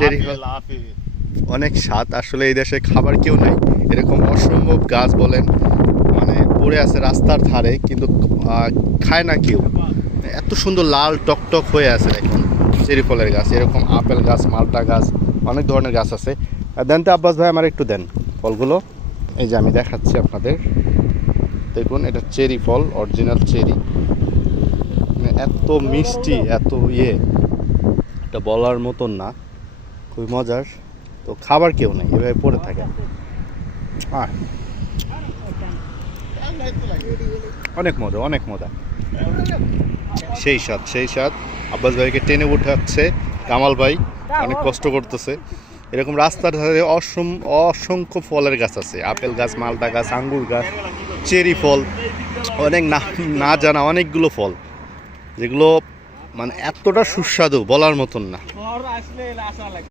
Cherry ফল অনেক স্বাদ। আসলে এই দেশে খাবার কেউ নাই এরকম অসম্ভব গাছ বলেন, মানে পড়ে আছে রাস্তার ধারে, কিন্তু খায় না কেউ। এত সুন্দর লাল টকটক হয়ে আছে দেখুন চেরি ফলের গাছ। এরকম আপেল গাছ, মালটা গাছ, অনেক ধরনের গাছ আছে। দেন তো আব্বাস ভাই, আমার একটু দেন ফলগুলো। এই যে আমি দেখাচ্ছি আপনাদের, দেখুন এটা চেরি ফল, অরিজিনাল চেরি। এত মিষ্টি, এত এটা বলার মতন না, খুবই মজার। তো খাবার কেউ নেই, এভাবে পড়ে থাকে। অনেক মজা, অনেক মজা, সেই স্বাদ, সেই স্বাদ। আব্বাস ভাইকে টেনে উঠাচ্ছে কামাল ভাই, অনেক কষ্ট করতেছে। এরকম রাস্তার ধারে অসংখ্য ফলের গাছ আছে, আপেল গাছ, মালটা গাছ, আঙ্গুর গাছ, চেরি ফল, অনেক না জানা অনেকগুলো ফল, যেগুলো মানে এতটা সুস্বাদু বলার মতন না।